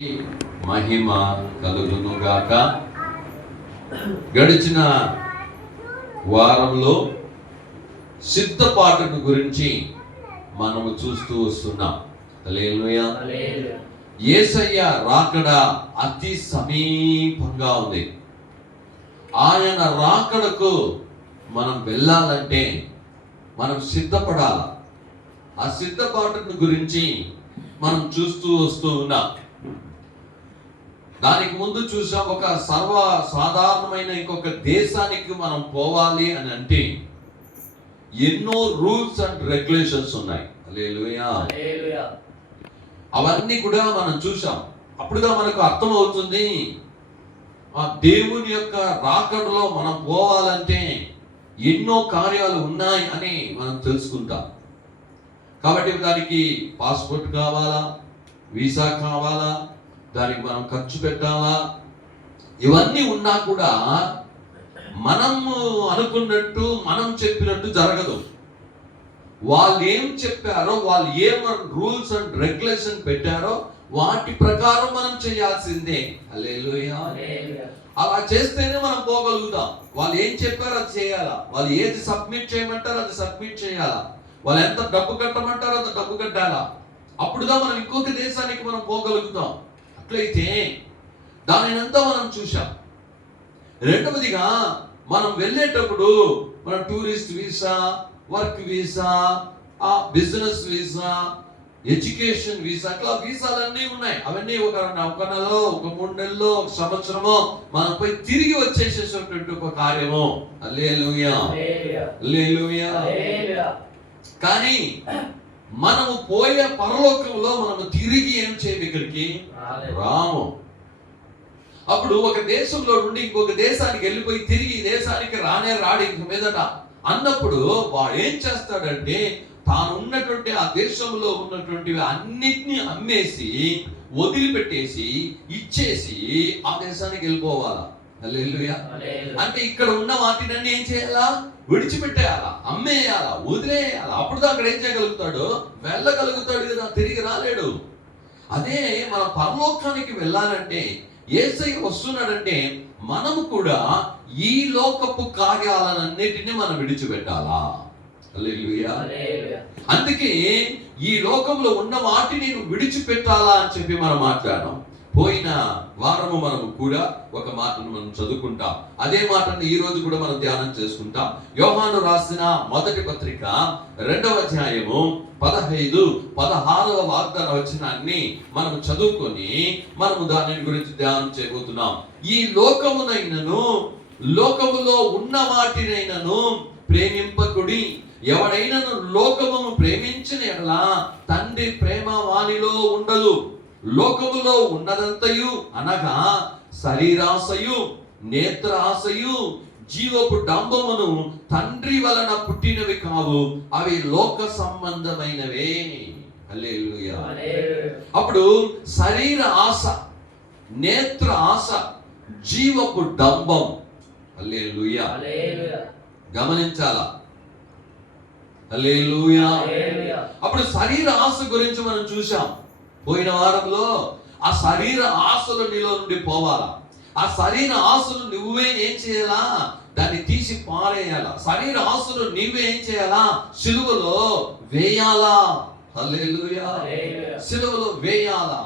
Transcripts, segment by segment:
మహిమ కలుగునుగాక. గడిచిన వారంలో సిద్ధపాటును గురించి మనము చూస్తూ వస్తున్నాం. హల్లెలూయా. యేసయ్య రాకడ అతి సమీపంగా ఉంది. ఆయన రాకడకు మనం వెళ్ళాలంటే మనం సిద్ధపడాలి. ఆ సిద్ధపాటును గురించి మనం చూస్తూ వస్తూ ఉన్నాం. దానికి ముందు చూసాం, ఒక సాధారణమైన ఇంకొక దేశానికి మనం పోవాలి అని అంటే ఎన్నో రూల్స్ అండ్ రెగ్యులేషన్స్ ఉన్నాయి. హల్లెలూయా. అవన్నీ కూడా మనం చూసాం. అప్పుడుగా మనకు అర్థమవుతుంది ఆ దేవుని యొక్క రాకడలో మనం పోవాలంటే ఎన్నో కార్యాలు ఉన్నాయి అని మనం తెలుసుకుంటాం. కాబట్టి దానికి పాస్పోర్ట్ కావాలా, వీసా కావాలా, దానికి మనం ఖర్చు పెట్టాలా, ఇవన్నీ ఉన్నా కూడా మనము అనుకున్నట్టు మనం చెప్పినట్టు జరగదు. వాళ్ళు ఏం చెప్పారో, వాళ్ళు ఏం రూల్స్ అండ్ రెగ్యులేషన్ పెట్టారో వాటి ప్రకారం మనం చేయాల్సిందే. హల్లెలూయా. అలా చేస్తేనే మనం పోగలుగుతాం. వాళ్ళు ఏం చెప్పారో అది చేయాలా, వాళ్ళు ఏది సబ్మిట్ చేయమంటారో అది సబ్మిట్ చేయాలా, వాళ్ళు ఎంత డబ్బు కట్టమంటారో అంత డబ్బు కట్టాలా. అప్పుడుగా మనం ఇంకొక దేశానికి మనం పోగలుగుతాం. అట్లయితే దానినంతా మనం చూసాం. రెండవదిగా మనం వెళ్ళేటప్పుడు మన tourist visa, work visa, business visa, education visa, అట్లా వీసాలన్నీ ఉన్నాయి. అవన్నీ ఒక నెలలో, ఒక 3 నెలల్లో, ఒక సంవత్సరమో మనం పోయి తిరిగి వచ్చేసేటువంటి ఒక కార్యము. హల్లెలూయా. హల్లెలూయా. కానీ మనము పోయే పరలోకంలో మనము తిరిగి ఏం చేయము, ఇక్కడికి రాము. అప్పుడు ఒక దేశంలో నుండి ఇంకొక దేశానికి వెళ్ళిపోయి తిరిగి ఈ దేశానికి రాడు ఇంక మీదట అన్నప్పుడు వాడు ఏం చేస్తాడంటే తాను ఉన్నటువంటి ఆ దేశంలో ఉన్నటువంటివి అన్నిటినీ అమ్మేసి, వదిలిపెట్టేసి, ఇచ్చేసి ఆ దేశానికి వెళ్ళిపోవాలా. హల్లెలూయా. అంటే ఇక్కడ ఉన్న వాటిని ఏం చేయాలా? విడిచిపెట్టేయాలా, అమ్మేయాలా, వదిలేయాలా. అప్పుడు అక్కడ ఏం చేయగలుగుతాడు? వెళ్ళగలుగుతాడు కదా, తిరిగి రాలేడు. అదే మన పరలోకానికి వెళ్ళాలంటే, యేసయ్య వస్తున్నాడంటే మనము కూడా ఈ లోకపు కార్యాలన్నిటిని మనం విడిచిపెట్టాలా. హల్లెలూయా. అందుకే ఈ లోకంలో ఉన్న వాటిని విడిచిపెట్టాలా అని చెప్పి మనం మాట్లాడాం. పోయిన వారము మనము కూడా ఒక మాటను మనం చదువుకుంటాం. అదే మాటను ఈ రోజు కూడా మనం ధ్యానం చేసుకుంటాం. యోహాను రాసిన మొదటి పత్రిక 2వ అధ్యాయము 15, 16వ వాగ్దాన వచనాన్ని మనం చదువుకొని మనము దాని గురించి ధ్యానం చేయబోతున్నాం. ఈ లోకమునైనను లోకములో ఉన్న వాటినైనను ప్రేమింపకుడి. ఎవడైనను లోకమును ప్రేమించిన ఎడల తండ్రి ప్రేమ వానిలో ఉండదు. లోకములో ఉన్నదంతయు అనగా శరీరాశయు, నేత్రాశయు, జీవపు డంబమును తండ్రి వలన పుట్టినవి కావు, అవి లోక సంబంధమైనవే. హల్లెలూయా. అప్పుడు శరీర ఆశ, నేత్ర ఆశ, జీవపు డంబం. హల్లెలూయా. గమనించాలా. హల్లెలూయా. అప్పుడు శరీర ఆశ గురించి మనం చూసాం పోయిన వారంలో. ఆ శరీర ఆశలు నీలో నుండి పోవాలా. ఆ శరీర ఆశలు నువ్వే ఏం చేయాలా? దాన్ని తీసి పారేయాలా. శరీర ఆశలు నువ్వే ఏం చేయాలా? సిలువలో వేయాలా. హల్లెలూయా. సిలువలో వేయాలా.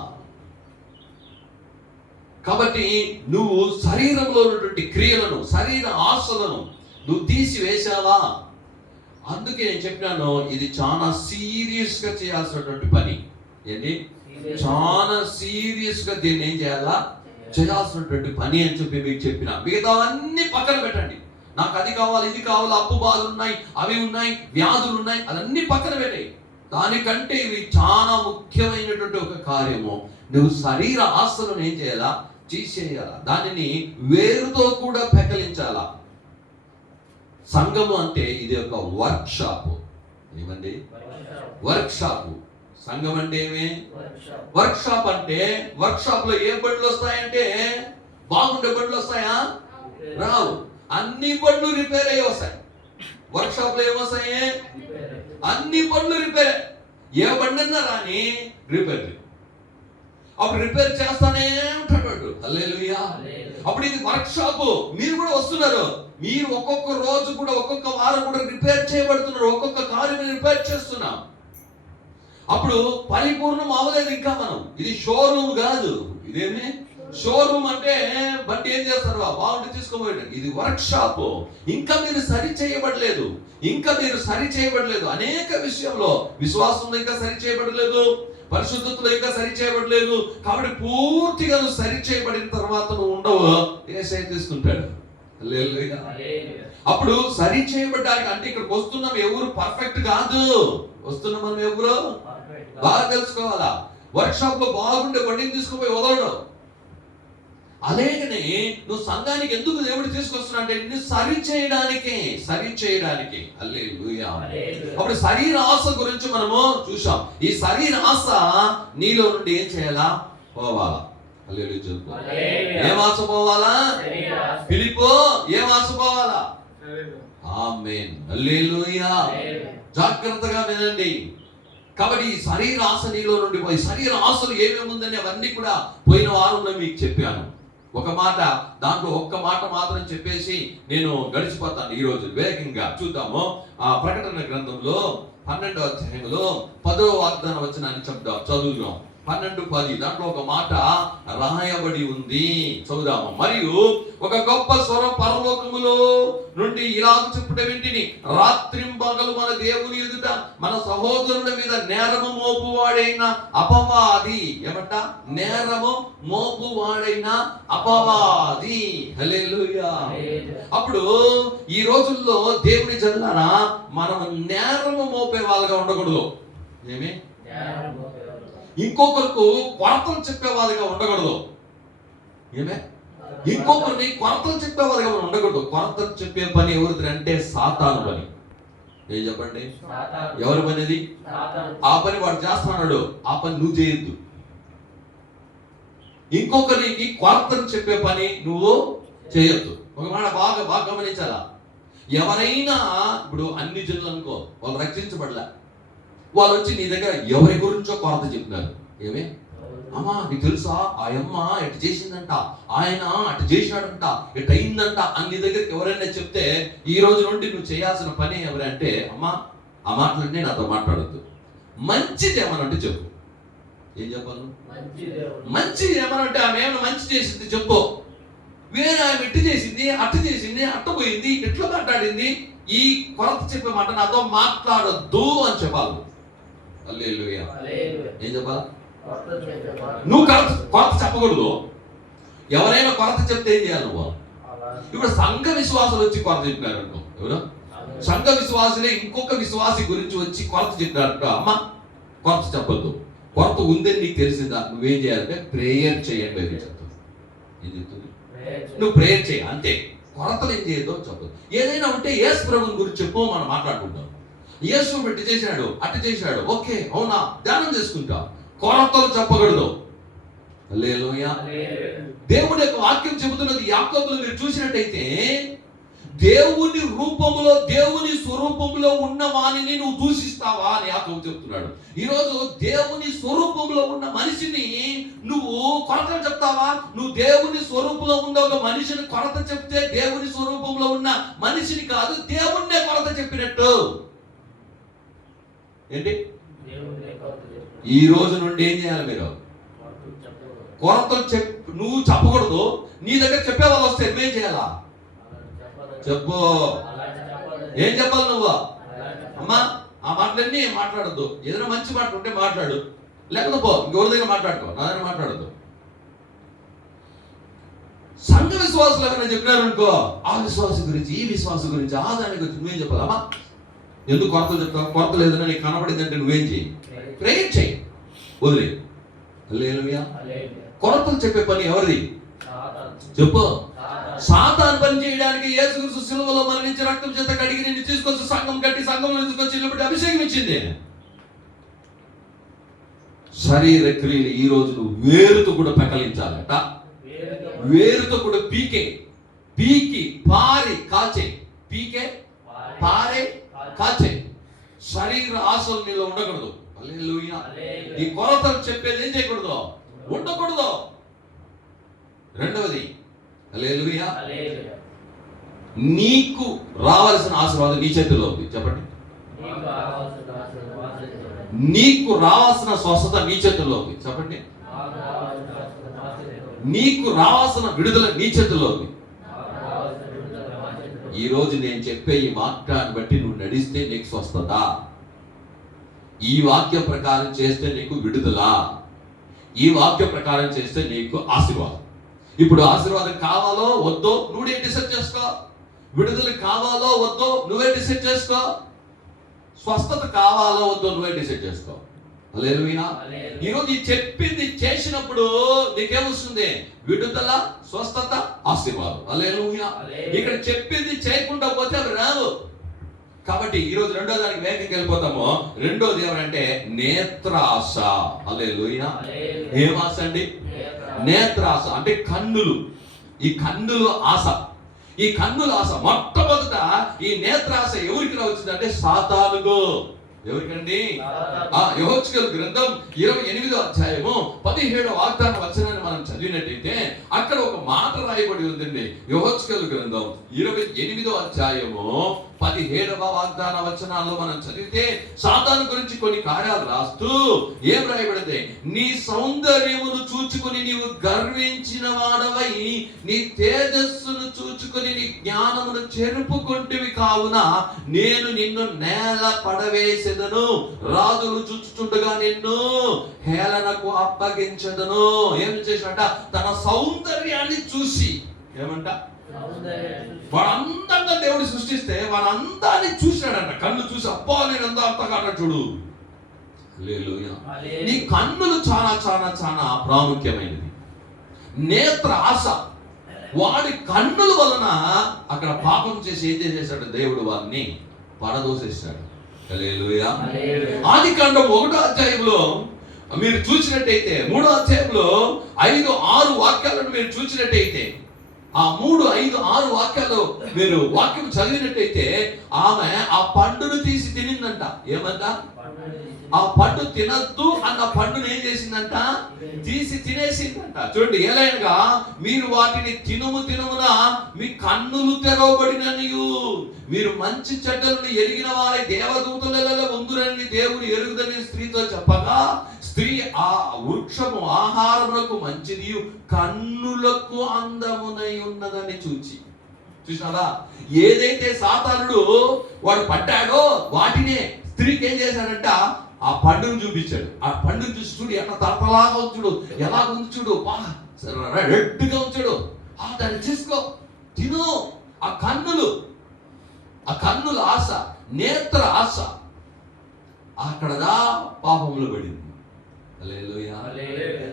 కాబట్టి నువ్వు శరీరంలో ఉన్నటువంటి క్రియలను, శరీర ఆశలను నువ్వు తీసి వేసావా. అందుకే నేను చెప్పినాను, ఇది చాలా సీరియస్ గా చేయాల్సినటువంటి పని. ఏంటి? చాలా సీరియస్ గా దీన్ని ఏం చేయాలా? చేయాల్సినటువంటి పని అని చెప్పి మీకు చెప్పిన. మిగతా అన్ని పక్కన పెట్టండి. నాకు అది కావాలి, ఇది కావాలి, అప్పు బాధలు ఉన్నాయి, అవి ఉన్నాయి, వ్యాధులు ఉన్నాయి, అదన్నీ పక్కన పెట్టాయి. దానికంటే ఇవి చాలా ముఖ్యమైనటువంటి ఒక కార్యము. నువ్వు శరీర ఆశలను ఏం చేయాలా? తీసేయాలా. దానిని వేరుతో కూడా పెకలించాలా. సంఘము అంటే ఇది ఒక వర్క్ షాప్. ఏమండి? Work shop. సంఘం అంటే ఏమి? Work shop. అంటే వర్క్ షాప్ లో ఏ బండ్లు వస్తాయంటే బాగుండే బండ్లు వస్తాయా? రావు. అన్ని బండ్లు రిపేర్ అయ్యి వస్తాయి. వర్క్ షాప్ లో ఏమొస్తాయి? అన్ని బండ్లు రిపేర్. ఏ బండి అన్నా రాని రిపేర్. అప్పుడు రిపేర్ చేస్తానే ఉంటాడు వాడు. హల్లెలూయా. అప్పుడు ఇది వర్క్ షాప్. మీరు కూడా వస్తున్నారు, మీరు ఒక్కొక్క రోజు కూడా ఒక్కొక్క వారం కూడా రిపేర్ చేయబడుతున్నారు, ఒక్కొక్క కారు రిపేర్ చేస్తున్నాం. అప్పుడు పరిపూర్ణం అవ్వలేదు ఇంకా మనం. ఇది షోరూమ్ కాదు. ఇదేమి షోరూమ్ అంటే బండి ఏం చేస్తారు, బాగుంటే తీసుకోబోయాడు. ఇది వర్క్ షాప్. ఇంకా మీరు సరి చేయబడలేదు, ఇంకా మీరు సరి చేయబడలేదు. అనేక విషయంలో విశ్వాసంలో ఇంకా సరి చేయబడలేదు, పరిశుద్ధతలో ఇంకా సరి చేయబడలేదు. కాబట్టి పూర్తిగా నువ్వు సరి చేయబడిన తర్వాత నువ్వు ఉండవు, యేసయ్య తీసుకుంటాడు. హల్లెలూయా. అప్పుడు సరి చేయబడ్డానికి అంటే ఇక్కడికి వస్తున్నాం ఎవరు పర్ఫెక్ట్ కాదు, వస్తున్నాం మనం ఎవరు బాగా తెలుసుకోవాలా. వర్క్ షాప్ లో బాగుండే బండిని తీసుకుపోయి వదలడం. అలాగనే నువ్వు సంఘానికి ఎందుకు దేవుడు తీసుకొస్తున్నా అంటే నిన్ను సరి చేయడానికి. హల్లెలూయా. అప్పుడు శరీర ఆశ గురించి మనము చూసాం. ఈ శరీర ఆశ నీలో నుండి ఏం చేయాలా, పోవాలా. హల్లెలూయా. ఏం ఆశ పోవాలా? ఫిలిప్పు ఏం ఆశ పోవాలా? ఆమేన్. హల్లెలూయా. జాగ్రత్తగా వినండి. కాబట్టి ఈ శరీర ఆశ నీలో నుండి పోయి, శరీర ఆశలు ఏమేమి ఉందని అవన్నీ కూడా పోయిన వారంలో మీకు చెప్పాను. ఒక మాట, దాంట్లో ఒక్క మాట మాత్రం చెప్పేసి నేను గడిచిపోతాను. ఈ రోజు వేగంగా చూద్దాము. ఆ ప్రకటన గ్రంథంలో 12వ అధ్యాయంలో 10వ వాగ్దాన వచనాన్ని చదువుదాం. 12:10 దాంట్లో ఒక మాట రాయబడి ఉంది, చదువుదాము. మరియు ఒక గొప్ప స్వరం పరలోకములో నుండి ఇలాగ చెప్పుట వింటిని, రాత్రింబగలు మన దేవుని ఎదుట మన సహోదరుల మీద నేరము మోపువాడైన అపవాది. ఏమంట? నేరము మోపువాడైన అపవాది. హల్లెలూయా. అప్పుడు ఈ రోజుల్లో దేవుని జనులారా, మనం నేరము మోపే వాళ్ళగా ఉండకూడదు. ఏమి? ఇంకొకరికి కొరతలు చెప్పేవాళ్ళగా ఉండకూడదు. ఏమే? ఇంకొకరిని కొరతలు చెప్పేవాళ్ళగా మనం ఉండకూడదు. కొరతలు చెప్పే పని ఎవరిది అంటే సాతాను పని. ఏం చెప్పండి? ఎవరి పని అది? ఆ పని వాడు చేస్తున్నాడు, ఆ పని నువ్వు చేయొద్దు. ఇంకొకరికి కొరతలు చెప్పే పని నువ్వు చేయొద్దు. ఒక మాట బాగా గమనించాలా. ఎవరైనా ఇప్పుడు అన్ని జనులు అనుకో, వాళ్ళు రక్షించబడలే, వాళ్ళు వచ్చి నీ దగ్గర ఎవరి గురించో కొరత చెప్తున్నారు. ఏమే? అమ్మా నీకు తెలుసా, ఆ అమ్మ ఎటు చేసిందంట, ఆయన అటు చేసినాడంట, ఎటు అయిందంట అని నీ దగ్గరికి ఎవరైనా చెప్తే, ఈ రోజు నుండి నువ్వు చేయాల్సిన పని ఎవరంటే, అమ్మా ఆ మాటలన్నీ నాతో మాట్లాడద్దు, మంచిది ఏమనంటే చెప్పు. ఏం చెప్పాలి? మంచిది ఏమనంటే ఆమె ఏమైనా మంచి చేసింది చెప్పు. వేరే ఆమె ఇటు చేసింది, అట్టు చేసింది, అట్ట పోయింది, ఎట్లా మాట్లాడింది, ఈ కొరత చెప్పే మాట నాతో మాట్లాడొద్దు అని చెప్పాలి. హల్లెలూయా. ఏం చెప్పాలి? నువ్వు కొరత చెప్పకూడదు. ఎవరైనా కొరత చెప్తే ఏం చేయాలి నువ్వు? ఇప్పుడు సంఘ విశ్వాసులు వచ్చి కొరత చెప్పినారు అనుకో, ఎవరు సంఘ విశ్వాసులే ఇంకొక విశ్వాసి గురించి వచ్చి కొరత చెప్పినారు, అమ్మ కొరత చెప్పొద్దు, కొరత ఉందని నీకు తెలిసిందా, నువ్వేం చేయాలంటే ప్రేయర్ చేయండి. ఏం చెప్తుంది? ఏం చెప్తుంది? నువ్వు ప్రేయర్ చేయ, అంతే. కొరతలు ఏం చేయొద్దో చెప్పదు. ఏదైనా ఉంటే యేసు ప్రభువుని గురించి చెప్పు, మనం మాట్లాడుకుంటాం. యేసు ఇటు చేసినాడు, అటు చేసినాడు, ఓకే అవునా, ధ్యానం చేసుకుంటా. కొరతలు చెప్పకూడదు. హల్లెలూయా. దేవుడి యొక్క వాక్యం చెబుతున్నది, యాకోబులో మీరు చూసినట్టయితే, దేవుని రూపంలో, దేవుని స్వరూపంలో ఉన్న వాణిని నువ్వు దూషిస్తావా అని యాకోబు చెప్తున్నాడు. ఈరోజు దేవుని స్వరూపంలో ఉన్న మనిషిని నువ్వు కొరతలు చెప్తావా? నువ్వు దేవుని స్వరూపంలో ఉన్న ఒక మనిషిని కొరత చెప్తే, దేవుని స్వరూపంలో ఉన్న మనిషిని కాదు, దేవుణ్ణే కొరత చెప్పినట్టు. ఏంటి? ఈ రోజు నుండి ఏం చేయాలి మీరు? కొరతలు నువ్వు చెప్పకూడదు. నీ దగ్గర చెప్పే వాళ్ళు వస్తే నువ్వేం చేయాలా? చెప్పు. ఏం చెప్పాలి నువ్వు? అమ్మా ఆ మాటలన్నీ మాట్లాడద్దు. ఏదైనా మంచి మాట ఉంటే మాట్లాడు, లేకపోతే పో, ఇంకెవరి దగ్గర మాట్లాడుకో, నా దగ్గర మాట్లాడద్దు. సంఘ విశ్వాసులు ఏమైనా చెప్పినారు అనుకో, ఆ విశ్వాసం గురించి, ఈ విశ్వాసం గురించి, ఆ దాని గురించి నువ్వేం చెప్పాలి? అమ్మా ఎందుకు కొరతలు చెప్తావు? కొరత లేదని నీకు కనబడిందంటే నువ్వేం చేయి? ప్రేయర్ చేయి, వదిలే. హల్లెలూయా. కొరతలు చెప్పే పని ఎవరిది? చెప్పు. సాతాను పని చేయడానికి యేసుక్రీస్తు సిలువలో మరణించి రక్తం చేత కడిగి నిన్ను తీసుకొచ్చి సంఘం కట్టి, సంఘంలో తీసుకొచ్చి నిలబెట్టి అభిషేకం ఇచ్చింది. శరీర క్రియలు ఈ రోజు నువ్వు వేరుతో కూడా పెకలించాలట. వేరుతో కూడా పీకి పారి కాచే, పీకే పారే కాచే. శరీర ఆశలు నీలో ఉండకూడదు. హల్లెలూయా. ఈ కొరతలు చెప్పేది ఏం చేయకూడదు? ఉండకూడదు. రెండవది హల్లెలూయా, నీకు రావాల్సిన ఆశీర్వాదం నీ చేతిలో ఉంది. చెప్పండి, నీకు రావాల్సిన స్వస్థత నీ చేతుల్లో ఉంది. చెప్పండి, నీకు రావాల్సిన విడుదల నీ చేతుల్లో ఉంది. ఈ రోజు నేను చెప్పే ఈ వాక్యాన్ని బట్టి నువ్వు నడిస్తే నీకు స్వస్థత, ఈ వాక్య ప్రకారం చేస్తే నీకు విడుదల, ఈ వాక్య ప్రకారం చేస్తే నీకు ఆశీర్వాదం. ఇప్పుడు ఆశీర్వాదం కావాలో వద్దో నువ్వే డిసైడ్ చేసుకో. విడుదల కావాలో వద్దో నువ్వే డిసైడ్ చేసుకో. స్వస్థత కావాలో వద్దో నువ్వే డిసైడ్ చేసుకో. హల్లెలూయా. ఈరోజు ఈ చెప్పింది చేసినప్పుడు నీకేమొస్తుంది? విడుదల, స్వస్థత, ఆశీర్వాదం. హల్లెలూయా. ఇక్కడ చెప్పింది చేయకుండా పోతే అవి రావు. కాబట్టి ఈరోజు రెండో దానికి వేగంగా వెళ్ళిపోతాము. రెండోది ఎవరంటే నేత్రాశ. హల్లెలూయా. ఏం ఆశ అండి? నేత్రాశ అంటే కన్నులు. ఈ కన్నులు ఆశ, ఈ కన్నుల ఆశ. మొట్టమొదట ఈ నేత్రాశ ఎవరికి వచ్చిందంటే సాతానుకు. ఎవరికండి? యెహెజ్కేలు గ్రంథం 28వ అధ్యాయము 17వ వాగ్దాన వచనాన్ని మనం చదివినట్టయితే అక్కడ ఒక మాట రాయబడి ఉందండి. యెహెజ్కేలు గ్రంథం 28వ అధ్యాయము 17వ వాగ్దాన వచనాల్లో మనం చదివితే సాతాను గురించి కొన్ని కార్యాలు రాస్తూ ఏం రాయబడింది? నీ సౌందర్యమును చూచుకొని నీవు గర్వించిన వాడవై నీ తేజస్సును చూచుకొని నీ జ్ఞానమును చెరుపుకుంటివి కావున నేను నిన్ను నేల పడవేసెదను, రాజులు చూచుచుండగా నిన్ను హేళనకు అప్పగించదను. ఏం చేసినట్ట? తన సౌందర్యాన్ని చూసి, ఏమంట? వాడంతా దేవుడు సృష్టిస్తే వాడంతాన్ని చూశాడంట. కన్ను చూసి అబ్బా నేను అంతగా చూడు. హల్లెలూయా. నీ కన్నులు చాలా చాలా చాలా ప్రాముఖ్యమైనది. నేత్ర ఆశ. వాడి కన్నుల వలన అక్కడ పాపం చేసి ఏం చేసేసాడు? దేవుడు వారిని పడదోసేసాడు. హల్లెలూయా. ఆదికాండం 1వ అధ్యాయంలో మీరు చూసినట్టయితే 3వ అధ్యాయంలో 5-6 వాక్యాలను మీరు చూసినట్టయితే ఆ 3-5-6 వాక్యాలు మీరు వాక్యం చదివినట్టయితే ఆమె ఆ పండును తీసి తినిందంట. ఏమంట? ఆ పండు తినద్దు అన్న పండును ఏం చేసిందంట? తీసి తినేసిందంట. చూడండి, ఎలాగా మీరు వాటిని తినుమున మీ కన్నులు తెరవబడిననియు మీరు మంచి చెడ్డలను ఎరిగిన వారి దేవదూతలలో ఉందురని దేవుడు ఎరుగుదని స్త్రీతో చెప్పగా, స్త్రీ ఆ వృక్షము ఆహారములకు మంచిది, కన్నులకు అందమునై ఉన్నదని చూసినారా? ఏదైతే సాతానుడు వాడు పడ్డాడో వాటినే స్త్రీకి ఏం చేశాడంట? ఆ పండును చూపించాడు. ఆ పండును చూసి చూడు ఎట్లా తలతలాగా ఉంచుడు, ఎలా ఉంచుడు, రెడ్గా ఉంచాడు. దాన్ని తీసుకో, తిను. ఆ కన్నుల ఆశ, నేత్ర ఆశ అక్కడదా పాపంలో పడింది. హల్లెలూయా.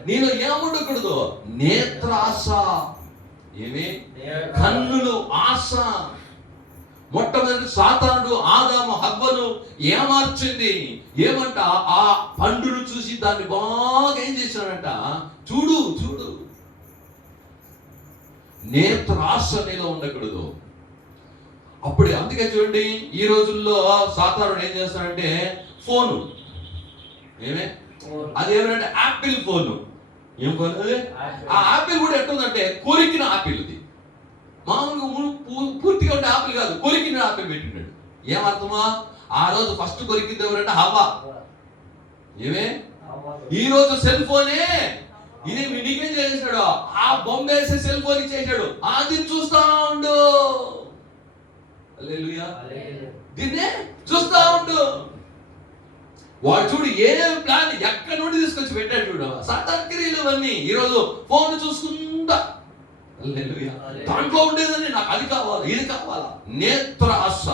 నీలో ఏముండకూడదు? నేత్రాశ. ఏమి? కన్నులు ఆశ. మొట్టమొదటి సాతానుడు ఆదాము హవ్వను ఏమార్చింది. ఏమంట? ఆ పండును చూసి దాన్ని బాగా ఏం చేశాడంట? చూడు. నేత్రాశ నీలో ఉండకూడదు. అప్పుడే అందుకే చూడండి, ఈ రోజుల్లో సాతానుడు ఏం చేస్తాడంటే ఫోను. ఏమే? అది ఏమంటే యాపిల్ ఫోను. ఏం ఫోన్? ఆ యాపిల్ కూడా ఎట్టుందంటే కొరికిన యాపిల్. ఇది మామూలుగా పూర్తిగా ఉండే ఆపిల్ కాదు, కొరికిన ఆపిల్ పెట్టినాడు. ఏమర్థమా? ఆ రోజు ఫస్ట్ కొరికింది ఎవరంటే హవ్వ. ఏమే? ఈ రోజు సెల్ ఫోనే. ఇది నీకేం చేసాడు? ఆ బొమ్మ వేసే సెల్ ఫోన్ ఇచ్చేసాడు. అది చూస్తా ఉండు. హల్లెలూయా. దీన్నే చూస్తా ఉండు. వాడు చూడు ఏ ప్లాన్ ఎక్కడి నుండి తీసుకొచ్చి పెట్టాడు చూడు. సాతాను క్రియలు అన్నీ ఈరోజు ఫోన్ చూసుకుంటా. హల్లెలూయా. దాంట్లో ఉండేదని నాకు అది కావాలా, ఇది కావాలా. నేత్ర ఆశ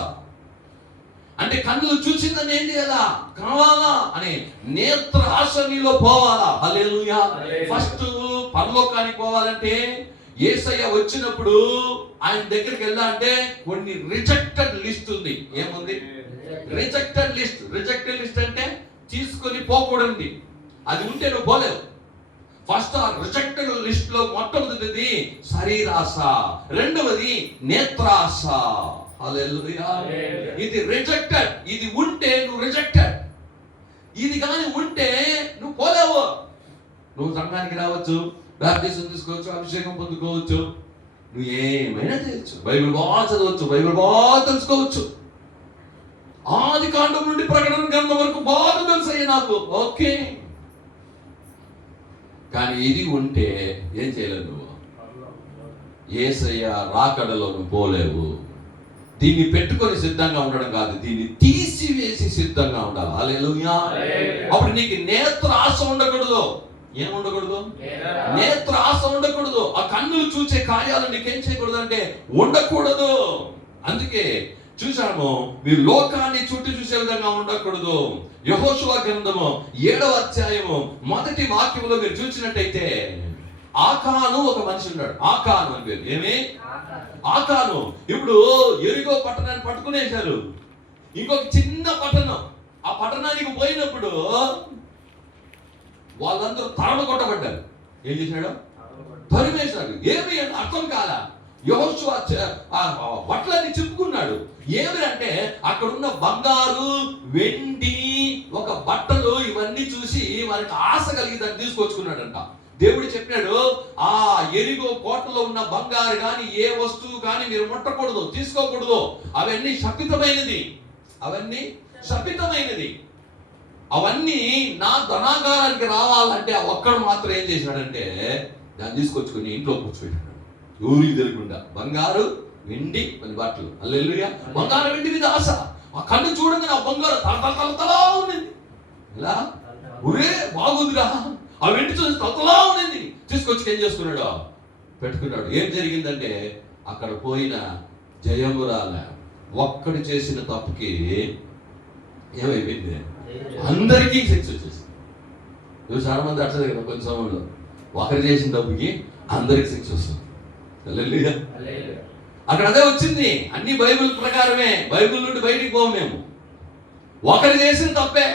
అంటే కన్నులు చూసిందని ఏం చేయాలా? కావాలా అని నేత్ర ఆశ నీలో పోవాలా. హల్లెలూయా. ఫస్ట్ పరలోకానికి పోవాలంటే యేసయ్య వచ్చినప్పుడు ఆయన దగ్గరికి వెళ్ళాలంటే కొన్ని రిజెక్టెడ్ లిస్ట్ ఉంది. ఏముంది? రిజెక్టెడ్ లిస్ట్ అంటే తీసుకొని పోకూడదు. అది ఉంటే నువ్వు పోలేవు. ఫస్ట్ ఆ రిజెక్టెడ్ లిస్ట్ లో మొట్టమొదటిది శరీరాశ, రెండవది నేత్రాశ. హల్లెలూయా. ఇది రిజెక్టెడ్. ఇది ఉంటే నువ్వు రిజెక్టెడ్. ఇది కానీ ఉంటే నువ్వు పోలేవు. నువ్వు సంఘానికి రావచ్చు, బాప్టిజం తీసుకోవచ్చు, అభిషేకం పొందుకోవచ్చు, నువ్వు ఏమైనా చేయొచ్చు, బైబిల్ బాగా చదవచ్చు, బైబిల్ బాగా తెలుసుకోవచ్చు, ఆది కాండం నుండి ప్రకటన గ్రంథం వరకు బాగా తెలుసయ్యా నాకు, ఓకే. కానీ ఇది ఉంటే ఏం చేయలేవు నువ్వు. యేసయ్య రాకడలో నువ్వు పోలేవు. దీన్ని పెట్టుకొని సిద్ధంగా ఉండడం కాదు, దీన్ని తీసివేసి సిద్ధంగా ఉండాలి. హల్లెలూయా. అప్పుడు నీకు నేత్ర ఆశ ఉండకూడదు. ఏముండకూడదు? నేత్ర ఆశ ఉండకూడదు. ఆ కన్నులు చూసే కార్యాలు నీకేం చేయకూడదు అంటే ఉండకూడదు. అందుకే చూసాము, మీరు లోకాన్ని చుట్టూ చూసే విధంగా ఉండకూడదు. యెహోషువ గ్రంథము 7వ అధ్యాయము 1వ వాక్యంలో మీరు చూసినట్టయితే ఆకాను ఒక మనిషి ఉన్నాడు. ఆకాను అని పేరు. ఏమి? ఆకాను. ఇప్పుడు ఎరిగో పట్టణాన్ని పట్టుకునేశారు. ఇంకొక చిన్న పట్టణం, ఆ పట్టణానికి పోయినప్పుడు వాళ్ళందరూ తరమ కొట్టబడ్డారు. ఏం చేశాడు? తరిమేశాడు. ఏమి అని అర్థం కాలా. యెహోషువ బట్టలన్నీ చెప్పుకున్నాడు. ఏమి అంటే అక్కడున్న బంగారు, వెండి, ఒక బట్టలు ఇవన్నీ చూసి వారికి ఆశ కలిగి దాన్ని తీసుకొచ్చుకున్నాడంట. దేవుడు చెప్పినాడు, ఆ ఎరిగో కోటలో ఉన్న బంగారు కానీ ఏ వస్తువు కానీ మీరు ముట్టకూడదు, తీసుకోకూడదు, అవన్నీ శపితమైనది, అవన్నీ శపితమైనది. అవన్నీ నా ధనాగారానికి రావాలంటే ఆ ఒక్కడు మాత్రం ఏం చేశాడంటే దాన్ని తీసుకొచ్చుకుని ఇంట్లో కూర్చోబెట్టాడు. ఊరికి తెలియకుండా బంగారు, వెండి, కొన్ని బట్టలు. హల్లెలూయా. బంగారు వెండి మీద ఆశ. ఆ కన్ను చూడంగా ఆ బంగారు తలతలా ఉన్నది. ఇలా ఊరే బాగుందిరా, ఆ వెండి చూసి తలతలా ఉన్నది. తీసుకొచ్చి ఏం చేసుకున్నాడు? పెట్టుకున్నాడు. ఏం జరిగిందంటే అక్కడ పోయిన జయమురాల ఒక్కడు చేసిన తప్పుకి ఏమైపోయింది? అందరికీ శిక్ష వచ్చేసింది. నువ్వు చాలా మంది అట్లేదు కదా, కొన్ని సమయంలో ఒకరు చేసిన తప్పుకి అందరికి శిక్ష వస్తుంది. అక్కడ అదే వచ్చింది. అన్ని బైబిల్ ప్రకారమే, బైబిల్ నుండి బయటికి పోము మేము. ఒకరు చేసిన తప్పే,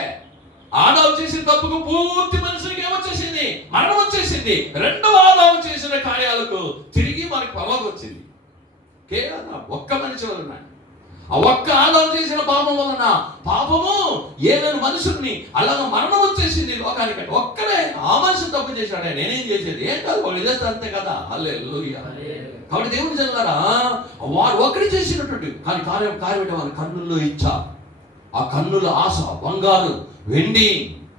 ఆదాము చేసిన తప్పుకు పూర్తి మనుషులకి ఏమొచ్చేసింది? మరణం వచ్చేసింది. రెండవ ఆదాము చేసిన కార్యాలకు తిరిగి మనకి పరలోకం వచ్చింది. కేవలం ఒక్క మనిషి వలన, ఆ ఒక్క ఆదాము చేసిన పాపం వలన పాపము ఏదైనా మనుషుల్ని అలాగ మరణం వచ్చేసింది లోకానికి. ఒక్కడే ఆ మనిషి తప్పు చేశాడే, నేనేం చేసేది? ఏం కాదు, వాళ్ళు ఇదేస్తే అంతే కదా. హల్లెలూయా. కాబట్టి దేవుని జనారా, వాడు ఒకటి చేసినటువంటి కానీ కార్యం వాళ్ళ కన్నుల్లో ఇచ్చా. ఆ కన్నుల ఆశ బంగారు, వెండి.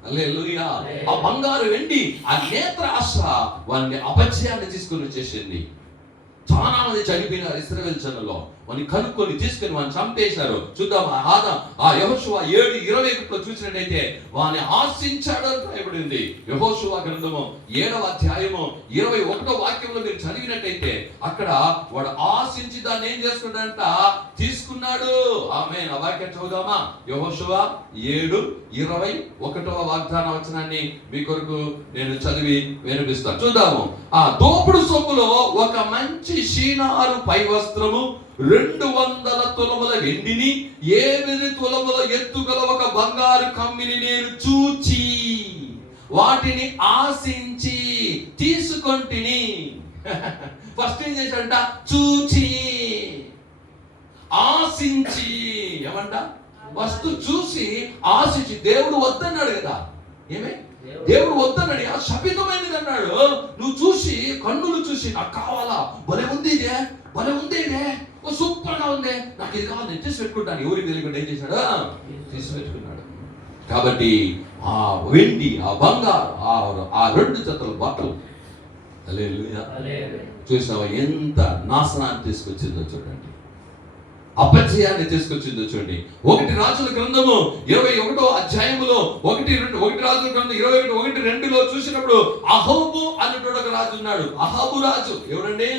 హల్లెలూయా. ఆ బంగారు, వెండి, ఆ నేత్ర ఆశ వాళ్ళని అపజయాన్ని తీసుకుని వచ్చేసింది. చాలా మంది చనిపోయినారు ఇశ్రాయేలు జనుల్లో. వాడిని కనుక్కొని తీసుకుని వాడిని చంపేశారు. చూద్దాం, ఆ యెహోషువ 7:21 చూసినట్టయితే వాడిని ఆశించాడు అని రాయబడింది. యెహోషువ గ్రంథము 7వ అధ్యాయము 21వ వాక్యంలో మీరు చదివినట్టయితే అక్కడ వాడు ఆశించి దాన్ని ఏం చేసుకున్నాడంట? తీసుకున్నాడు. ఆమేన్. ఆ వాక్యం చదువుదామా? యెహోషువ 7:21వ వాగ్దాన వచనాన్ని మీ కొరకు నేను చదివి వినిపిస్తాను. చూద్దాము. ఆ దోపుడు సొమ్ములో ఒక మంచి షీనారు పై వస్త్రము, 200 తులముల వెండిని, 8 తులముల ఎత్తుగల ఒక బంగారు కమ్మిని నేను చూచి వాటిని ఆశించి తీసుకొంటిని. ఫస్ట్ ఏం చేశాడంట? చూచి, ఆశించి. ఏమంట? వస్తు చూసి ఆశించి. దేవుడు వద్దన్నాడు కదా. ఏమే? దేవుడు వద్దన్నాడు, శపితమైనది అన్నాడు. నువ్వు చూసి, కన్నులు చూసి నాకు కావాలా, భలే ఉంది ఇదే, భలే ఉంది ఇదే, సూపర్ గా ఉంది, నాకు ఇది కావాలి, నేను తీసి పెట్టుకుంటాను. ఎవరికి తెలియకుండా ఏం చేశాడు? తీసి పెట్టుకున్నాడు. కాబట్టి ఆ వెండి, ఆ బంగారు, ఆ 2 జతల బట్టలు, హల్లెలూయా, చూసినావా ఎంత నాశనాన్ని తీసుకొచ్చిందో చూడండి, అపజయాన్ని తీసుకొచ్చిందో చూడండి. 1 రాజుల గ్రంథము 21వ అధ్యాయములో 1 రాజుల గ్రంథం 21:1-2లో చూసినప్పుడు అహాబు అనేటువంటి ఒక రాజు ఉన్నాడు. అహాబు రాజు ఎవరండి?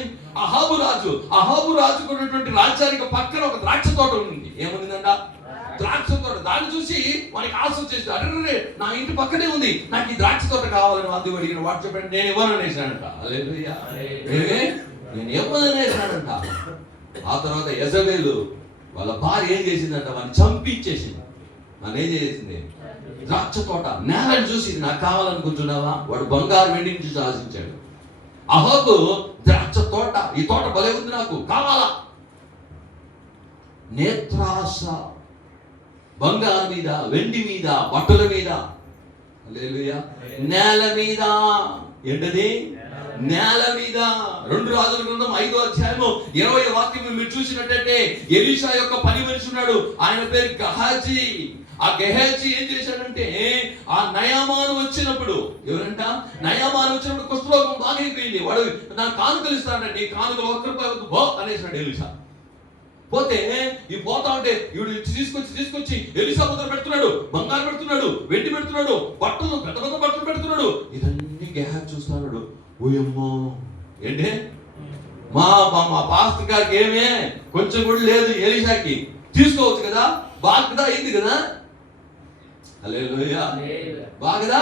అహాబు రాజు. అహాబు రాజుకు ఉన్నటువంటి రాజ్యానికి పక్కన ఒక ద్రాక్ష తోట ఉంది. ఏముందంట? ద్రాక్ష తోట. దాన్ని చూసి మనకి ఆశ వచ్చేసి, అరే నా ఇంటి పక్కనే ఉంది, నాకు ఈ ద్రాక్ష తోట కావాలని వాడు అడిగిన. వాడు చెప్పండి, నేను ఇవ్వను అనేసాడంట. హల్లెలూయా. నేను ఇవ్వను అనేసాడంట. ఆ తర్వాత యెజబెలు వాళ్ళ భార్య ఏం చేసిందంట? వాడిని చంపించేసింది. అని ఏం చేసింది? ద్రాక్ష తోట నేలను చూసి నాకు కావాలనుకుంటున్నావా? వాడు బంగారు, వెండిని చూసి ఆశించాడు. అహాబు ద్రాక్ష తోట, ఈ తోట భలే ఉంది, నాకు కావాలా. నేత్రాశ, బంగారు మీద, వెండి మీద, బట్టల మీద. హల్లెలూయా. నేల మీద ఏంటది? నేల మీద. 2 రాజుల గ్రంథం 5వ అధ్యాయము 20వ వాక్యం మీరు చూసినట్టయితే ఎలీషా యొక్క పని మనిషి ఉన్నాడు, ఆయన పేరు గెహాజీ. ఆ గెహాజీ ఏం చేశాడంటే, ఆ నయామాను వచ్చినప్పుడు, ఎవరంట? నయామాను వచ్చినప్పుడు కుష్ఠరోగం బాగా అయిపోయింది. వాడు నా కానుకలు ఇస్తాడంటే, నీ కానుకలు ₹1 బో అనేసాడు ఎలీషా. పోతే ఈ పోతా ఉంటే ఇవి తీసుకొచ్చి ఎలీషా ముందర పెడుతున్నాడు, బంగారు పెడుతున్నాడు, వెండి పెడుతున్నాడు, బట్టలు పెద్ద పెద్ద బట్టలు పెడుతున్నాడు. ఇదన్నీ గెహాజీ చూస్తున్నాడు. ఓయమ్మో, ఏంటి మా పాస్టర్ గారికి ఏమే కొంచెం కూడా లేదు, ఎలీషాకి తీసుకోవచ్చు కదా, బాగా అయింది కదా. హల్లెలూయా. బాగా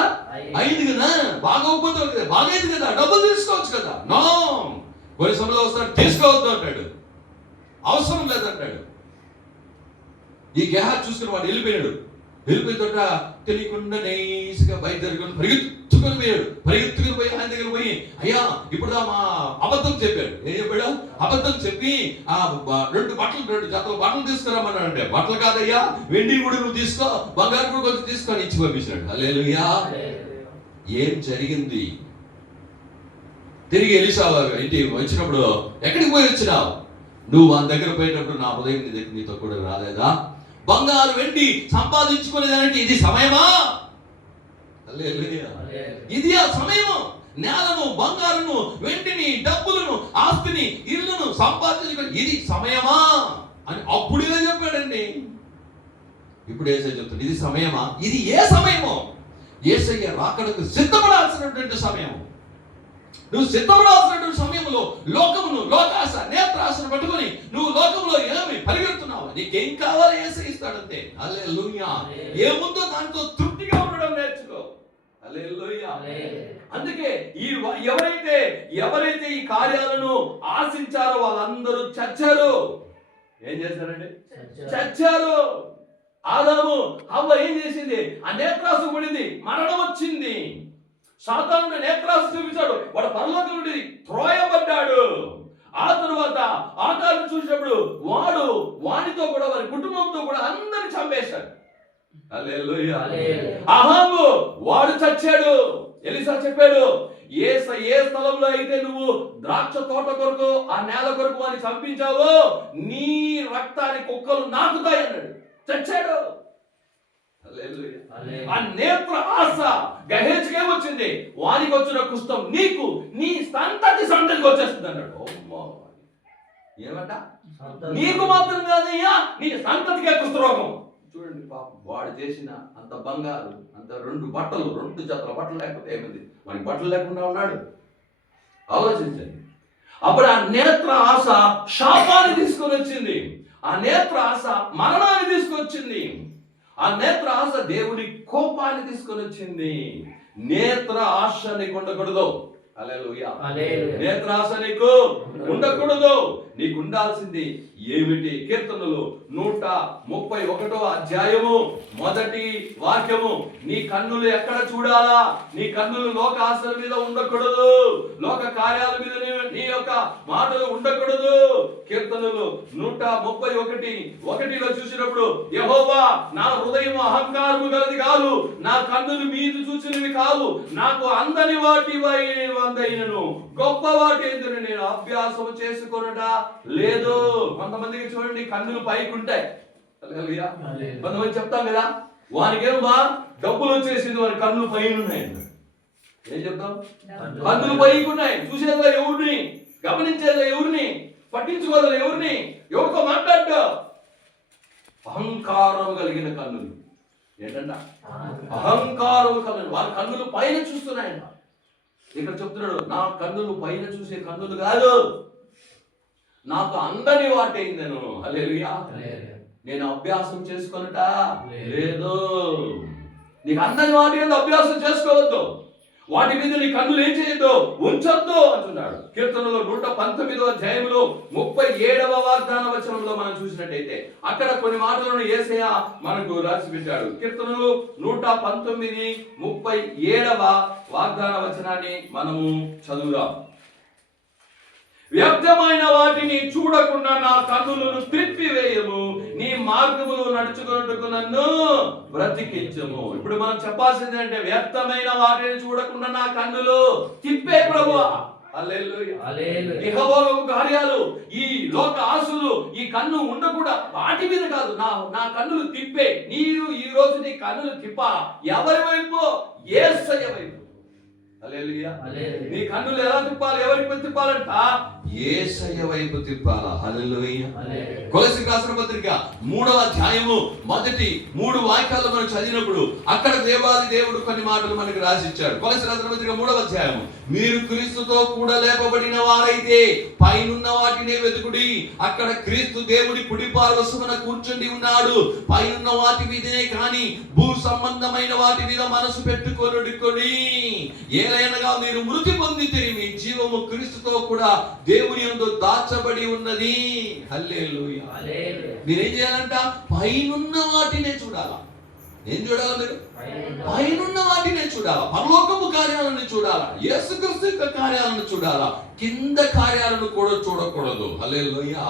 అయింది కదా, బాగా ఒప్పుకోవచ్చు కదా, బాగా అయింది కదా, డబ్బులు తీసుకోవచ్చు కదా. నో, కొన్ని సమయంలో వస్తాడు, తీసుకోవద్దు అంటాడు, అవసరం లేదంటాడు. ఈ గెహాజీ చూసుకుని వాడు వెళ్ళిపోయిన తోట తెలియకుండా నైస్గా బయట జరుగుతుంది, పరిగెత్తుకొని పోయి ఆయన దగ్గర పోయి, అయ్యా ఇప్పుడు మా అబద్ధం చెప్పాడు. ఏం చెప్పాడు? అబద్ధం చెప్పి ఆ 2 జతల బట్టలు తీసుకురామన్నాడు. అంటే బట్టలు కాదయ్యా, వెండి కూడా నువ్వు తీసుకో, బంగారు కూడా కొంచెం తీసుకొని ఇచ్చి పంపించాడు. హల్లెలూయా. ఏం జరిగింది? తిరిగి ఎలీషా ఇంటికి వచ్చినప్పుడు, ఎక్కడికి పోయి వచ్చినావు? నువ్వు మన దగ్గర పోయేటప్పుడు నా ఉదయం నీతో కూడా రాలేదా? బంగారు వెండి సంపాదించుకునేదానికి ఇది సమయమా? ఇది ఆ సమయము. నేలను, బంగారును, వెండిని, డబ్బులను, ఆస్తిని, ఇల్లును సంపాదించుకుని ఇది సమయమా అని అప్పుడు ఇలా చెప్పాడండి. ఇప్పుడు యేసయ్య చెప్తాడు, ఇది సమయమా? ఇది ఏ సమయమో? యేసయ్య రాకడకు సిద్ధపడాల్సినటువంటి సమయం. నువ్వు సిద్ధపడాల్సినటువంటి సమయంలో లోకమును, లోకాశ, నేత్రాశను పట్టుకొని నువ్వు లోకంలో ఏమి పరిగెడుతున్నావు? నీకేం కావాలి? యేసయ్య ఇస్తాడంతే. హల్లెలూయా. ఏముందో దాంతో తృప్తిగా ఉండడం నేర్చుకో. హల్లెలూయా. అందుకే ఎవరైతే ఈ కార్యాలను ఆశించారో వాళ్ళందరూ చచ్చారు. ఏం చేశారండి? చచ్చారు. ఆదాము హవ్వ ఏం చేసింది? ఆ నేత్రాసు పడింది, మరణం వచ్చింది. సాతానుడు నేత్రాసు చూపించాడు, వాడు పరలోకం నుండి త్రోయబడ్డాడు. ఆ తరువాత ఆకారం చూసినప్పుడు వాడితో కూడా, వారి కుటుంబంతో కూడా అందరిని చంపేశాడు. హల్లెలూయా. అహాబు వాడు చచ్చాడు. ఎలీషా చెప్పాడు, ఏ స్థలంలో అయితే నువ్వు ద్రాక్ష తోట కొరకు, ఆ నేల కొరకు వాడిని చంపించావో నీ రక్తాన్ని కుక్కలు నాకుతాయి అన్నాడు. చచ్చాడు. ఆ నేత్ర ఆశ గెహాజీకే వచ్చింది. వానికి వచ్చిన కుష్ఠం నీకు, నీ సంతతికి వచ్చేస్తుంది అన్నాడు. ఏమంట? నీకు మాత్రం కాదయ్యా, నీ సంతతికే కుష్ఠరోగం. చూడండి పాపం, వాడు చేసిన అంత బంగారు, అంత 2 జతల బట్టలు లేకపోతే ఏమైంది? మనకి బట్టలు లేకుండా ఉన్నాడు. ఆలోచించండి. అప్పుడు ఆ నేత్ర ఆశ శాపాన్ని తీసుకొని వచ్చింది. ఆ నేత్ర ఆశ మరణాన్ని తీసుకొచ్చింది. ఆ నేత్ర ఆశ దేవుని కోపాన్ని తీసుకొని వచ్చింది. నేత్ర ఆశ నీకు ఉండకూడదు. హల్లెలూయా. నేత్ర ఆశ నీకు ఉండకూడదు. నీకు ఉండాల్సింది ఏమిటి? కీర్తనలు 131వ అధ్యాయము 1వ వాక్యము. నీ కన్నులు ఎక్కడ చూడాలా? నీ కన్నులు లోక ఆశల మీద ఉండకూడదు, లోక కార్యాల మీద నీ యొక్క మాటలు ఉండకూడదు. కీర్తనలు 131:1లో చూసినప్పుడు, యెహోవా నా హృదయం అహంకారము గలది కాదు, నా కన్నులు మీద చూసినవి కావు, నాకు అందని వాటి వందైనను గొప్ప వాటి ఎందుకు నేను అభ్యాసం చేసుకొనుట లేదు. కొంతమందికి చూడండి కన్నులు పైకి ఉంటాయి. కొంతమంది చెప్తాం కదా, వానికేమో డబ్బులు వచ్చేసింది, వారి కన్నులు పైన ఉన్నాయి. ఏం చెప్తాం? కన్నులు పైకి ఉన్నాయి. చూసేదా ఎవరిని, గమనించేదా ఎవరిని, పట్టించుకోదా ఎవరిని, ఎవరితో మాట్లాడ్డా. అహంకారం కలిగిన కన్నులు. ఏంటంట? అహంకారం కన్నులు. వారి కన్నులు పైన చూస్తున్నాయంట. ఇక్కడ చెప్తున్నాడు, నా కన్నులు పైన చూసే కన్నులు కాదు, నాకు అందని వాటైందను. హల్లెలూయా. నేను అభ్యాసం చేసుకొనుట లేదు. నీకు అందని వాటి మీద అభ్యాసం చేసుకోవద్దు. వాటి మీద నీ కన్నులు ఏం చేయొద్దు, ఉంచొద్దు అంటున్నాడు. కీర్తనలో 119వ అధ్యాయంలో 37వ వాగ్దాన వచనంలో మనం చూసినట్టయితే అక్కడ కొన్ని మాటలను యేసయ్య మనకు రాసి పెట్టాడు. కీర్తనలు 119 37వ వాగ్దాన వచనాన్ని మనము చదువుదాం. వ్యర్థమైన వాటిని చూడకుండా నా కన్నులను త్రిప్పివేయము, నీ మార్గములు నడుచుకున్నట్టుకు నన్ను బ్రతికించము. ఇప్పుడు మనం చెప్పాల్సింది అంటే వ్యర్థమైన వాటిని చూడకుండా నా కన్నులు తిప్పే ప్రభువా. యెహోవా కార్యాలు, ఈ లోక ఆశలు ఈ కన్ను ఉండకూడదు, వాటి మీద కాదు, నా కన్నులు తిప్పే. నీరు ఈ రోజు నీ కన్నులు తిప్పాలా. ఎవరి వైపు? యేసయ్య వైపు. హల్లెలూయా. నీ కన్నులు ఎలా తిప్పాలి? ఎవరి వైపు తిప్పాలంట? యేసయ్య వైపు తిప్పాలా. హల్లెలూయా. కొలస్సీయులకు రాసిన పత్రిక 3వ అధ్యాయము మొదటి 3 వాక్యాలు మనం చదివినప్పుడు అక్కడ దేవాది దేవుడు కొన్ని మాటలు మనకి రాసిచ్చాడు. కొలస్సీయులకు రాసిన పత్రిక 3వ అధ్యాయము, మీరు క్రీస్తుతో కూడా లేపబడిన వారైతే పైనున్న వాటినే వెతుకుడి, అక్కడ క్రీస్తు దేవుడి కుడి పార్శ్వమున కూర్చుండి ఉన్నాడు. పైనున్న వాటి మీదనే కాని భూ సంబంధమైన వాటి మీద మనసు పెట్టుకొనుడి. ఏలైనగా మీరు మృతి పొందితే మీ జీవము క్రీస్తుతో కూడా దేవుని యందు దాచబడి ఉన్నది. హల్లెలూయా. మీరేం చేయాలంట? పైనున్న వాటినే చూడాలా. ఏం చూడాలా? మీరు పైనున్న వాటినే చూడాలా. పరలోకపు కార్యాలను చూడాలా. యేసుక్రీస్తు యొక్క కార్యాలను చూడాలా. కింద కార్యాలను కూడా చూడకూడదు. హల్లెలూయా.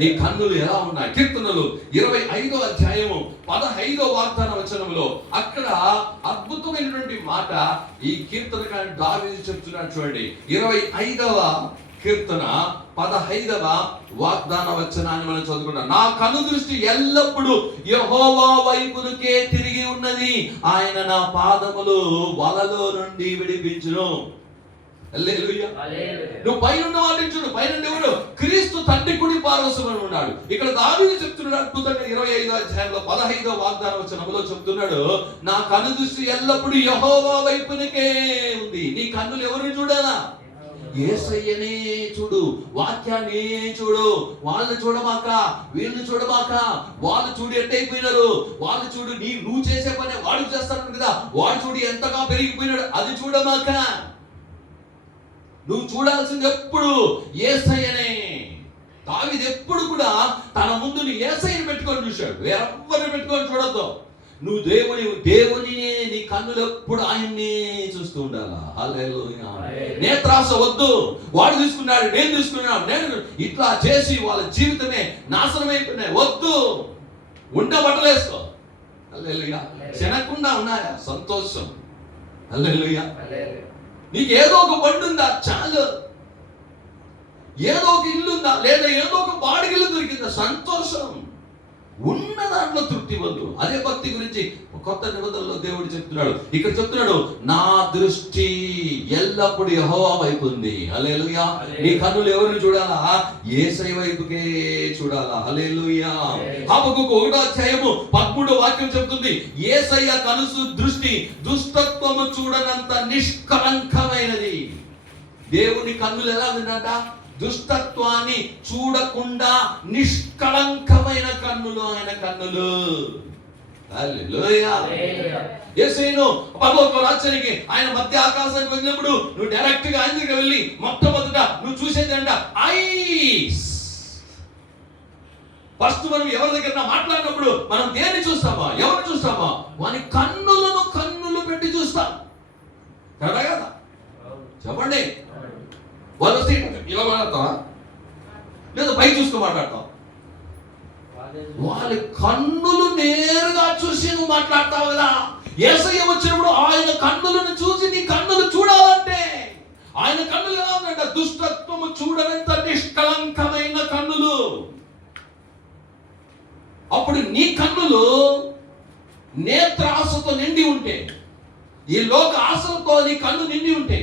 నీ కన్నులు ఎలా ఉన్నాయి? కీర్తనలు 25వ అధ్యాయము 15వ వాగ్దాన వచనంలో అక్కడ అద్భుతమైనటువంటి మాట ఈ కీర్తనకారుడు దావీదు చెప్తున్నాడు. చూడండి, 25వ కీర్తన 15వ వాగ్దాన వచనాన్ని మనం చదువుకున్నాం. నా కను దృష్టి ఎల్లప్పుడూ యెహోవా వైపునకే తిరిగి ఉన్నది, ఆయన నా పాదములు వలలో నుండి విడిపించును. హల్లెలూయా. నువ్వు పైన వాటిని చూడు. పైన ఎవరు? క్రీస్తు తండ్రి కుడి పార్శ్వమున ఉన్నాడు. ఇక్కడ దావీదు చెప్తున్నాడు అద్భుతంగా 25వ అధ్యాయంలో 15వ వాగ్దాన వచనంలో చెప్తున్నాడు, నా కను దృష్టి ఎల్లప్పుడూ యెహోవా వైపునకే ఉంది. నీ కన్నులు ఎవరిని చూడాలా? యేసయ్యనే చూడు, వాక్యాన్ని చూడు. వాళ్ళని చూడమాక, వీళ్ళని చూడమాక. వాళ్ళు చూడు ఎట్టయిపోయినారు, వాళ్ళు చూడు నువ్వు చేసే పని వాడు చేస్తాడు కదా, వాడు చూడు ఎంతగా పెరిగిపోయినాడు, అది చూడమాక. నువ్వు చూడాల్సింది ఎప్పుడు యేసయ్యనే. దావీదు ఎప్పుడు కూడా తన ముందు యేసయ్యని పెట్టుకొని చూశాడు, వేరెవ్వరిని పెట్టుకొని చూడొద్దు. నువ్వు దేవుని నీ కన్నులు ఎప్పుడు ఆయన్ని చూస్తూ ఉండాలా. హల్లెలూయా. నేత్రాస వద్దు. వాడు తీసుకున్నాడు, నేను తీసుకున్నాను, నేను ఇట్లా చేసి వాళ్ళ జీవితమే నాశనం అయిపోయినాయి. వద్దు. బట్టలేసుకో. హల్లెలూయా. శనకుండా ఉన్నాయా? సంతోషం. హల్లెలూయా. నీకు ఏదో ఒక బండి ఉందా? చాలు. ఏదో ఒక ఇల్లు ఉందా? లేదా ఏదో ఒక బాడిగిల్లు దొరికిందా? సంతోషం. ఉన్న దాంట్లో తృప్తి వద్దు. అదే భక్తి గురించి కొత్త నిబంధనలో దేవుడు చెప్తున్నాడు. ఇక్కడ చెప్తున్నాడు, నా దృష్టి ఎల్లప్పుడూ యెహోవా వైపు ఉంది. హల్లెలూయా. నీ కన్నులు ఎవరిని చూడాలా? యేసయ్య వైపుకే చూడాలా. హల్లెలూయా. హబక్కూకు 1వ అధ్యాయము 13వ వాక్యం చెప్తుంది, యేసయ్య కనుసు దృష్టి దుష్టత్వము చూడనంత నిష్కలంకమైనది. దేవుని కన్నులు ఎలా ఉందంట? దుష్టత్వాన్ని చూడకుండా నిష్కళంకమైన కన్నులు ఆయన కన్నులు. హల్లెలూయా. యేసయ్యను పరలోక రాజ్యానికి ఆయన మధ్య ఆకాశానికి వెళ్ళినప్పుడు నువ్వు డైరెక్ట్ గా ఆయన దగ్గరికి వెళ్ళి మొట్టమొదట నువ్వు చూసేది అంట ఐస్. ఫస్ట్ మనం ఎవరి దగ్గర మాట్లాడినప్పుడు మనం దేన్ని చూస్తామా? ఎవరిని చూస్తామా? వాని కన్నులు పెట్టి చూస్తాం కదా. చెప్పండి. వాళ్ళు వస్తే ఇలా మాట్లాడతావా లేదా పై చూసుకు మాట్లాడతావు? వాళ్ళ కన్నులు నేరుగా చూసి నువ్వు మాట్లాడతావు కదా. యేసయ్య వచ్చినప్పుడు ఆయన కన్నులను చూసి నీ కన్నులు చూడాలంటే ఆయన కన్నులు ఎలా ఉందంట? దుష్టత్వము చూడనంత నిష్కలంకమైన కన్నులు. అప్పుడు నీ కన్నులు నేత్రాసతో నిండి ఉంటే, ఈ లోక ఆశలతో నీ కన్ను నిండి ఉంటే,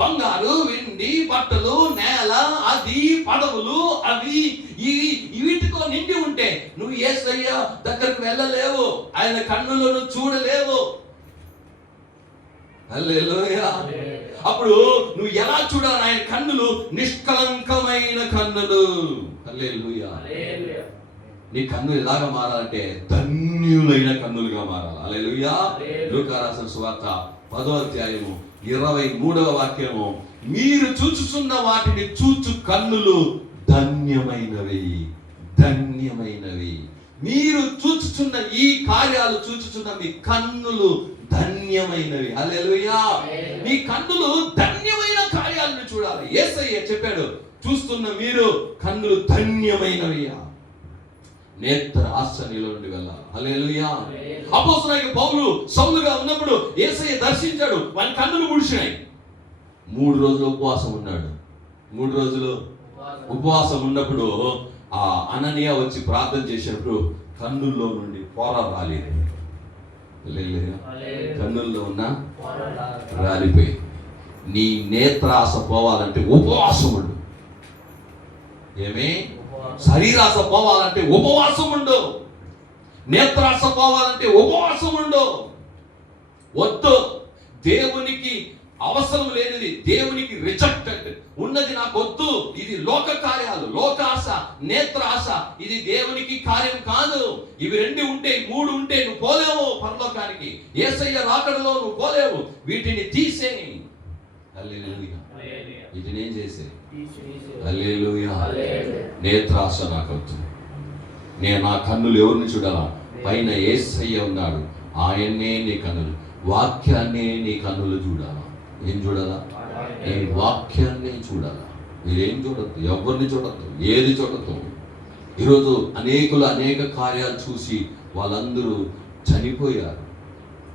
బంగారు వెండి బట్టలు నేల అది పదవులు అవి వీటితో నిండి ఉంటే నువ్వు యేసయ్య దగ్గరకు వెళ్ళలేవు, ఆయన కన్నులను చూడలేవు. హల్లెలూయా. అప్పుడు నువ్వు ఎలా చూడాలి? ఆయన కన్నులు నిష్కలంకమైన కన్నులు. హల్లెలూయా. నీ కన్నులు ఎలాగా మారాలంటే ధన్యులైన కన్నులుగా మారాలి. హల్లెలూయా. లూకా రాసిన సువార్త 10వ అధ్యాయము 23వ వాక్యము, మీరు చూచుచున్న వాటిని చూచు కన్నులు ధన్యమైనవి. ధన్యమైనవి. మీరు చూచుచున్న ఈ కార్యాలు చూచుచున్న మీ కన్నులు ధన్యమైనవి. హల్లెలూయా. మీ కన్నులు ధన్యమైన కార్యాలు వాక్యాన్ని చూడాలి. యేసయ్య చెప్పాడు, చూస్తున్న మీరు కన్నులు ధన్యమైనవయ్యా, నేత్ర ఆశ నీలో నుండి వెళ్ళాలి. హల్లెలూయా. అపోస్తలుడైన పౌలు సౌలుగా ఉన్నప్పుడు యేసయ్య దర్శించాడు, వాని కన్నులు ముడిచినాయి. 3 రోజులు ఉపవాసం ఉన్నాడు. 3 రోజులు ఉపవాసం ఉన్నప్పుడు ఆ అననీయ వచ్చి ప్రార్థన చేసినప్పుడు కన్నుల్లో నుండి పొర రాలేదు. కన్నుల్లో ఉన్న రాలిపోయి. నీ నేత్రాశ పోవాలంటే ఉపవాసం ఉండు. ఏమి? శరీరాశ పోవాలంటే ఉపవాసం ఉండు. నేత్రాశ పోవాలంటే ఉపవాసం ఉండు. వద్దు, దేవునికి అవసరం లేనిది, దేవునికి రిజెక్టెడ్ ఉన్నది నాకు వద్దు. ఇది లోక కార్యాలు, లోకాశ, నేత్రాశ, ఇది దేవునికి కార్యం కాదు. ఇవి 2 ఉంటే, 3 ఉంటే నువ్వు పోలేవు పరలోకానికి. యేసయ్య రాకడలో నువ్వు పోలేవు. వీటిని తీసేయి. హల్లెలూయా. వీటిని ఏం చేసే? హల్లెలూయా. నేత్రాశ నాకు వద్దు. నేను నా కన్నులు ఎవరిని చూడాలా? పైన యేసయ్య ఉన్నాడు, ఆయన్నే నీ కన్నులు. వాక్యాన్నే నీ కన్నులు చూడాలా. ఏం చూడాలా? ఈ వాక్యాన్ని చూడాలా. మీరేం చూడద్దు, ఎవరిని చూడద్దు, ఏది చూడద్దు. ఈరోజు అనేకులు అనేక కార్యాలు చూసి వాళ్ళందరూ చనిపోయారు,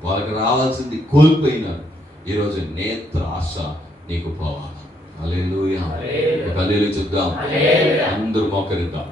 వాళ్ళకి రావాల్సింది కోల్పోయినారు. ఈరోజు నేత్ర ఆశ నీకు పోవాలి. హల్లెలూయా. హల్లెలూయా చెప్దాం. అందరూ మోకరిద్దాం.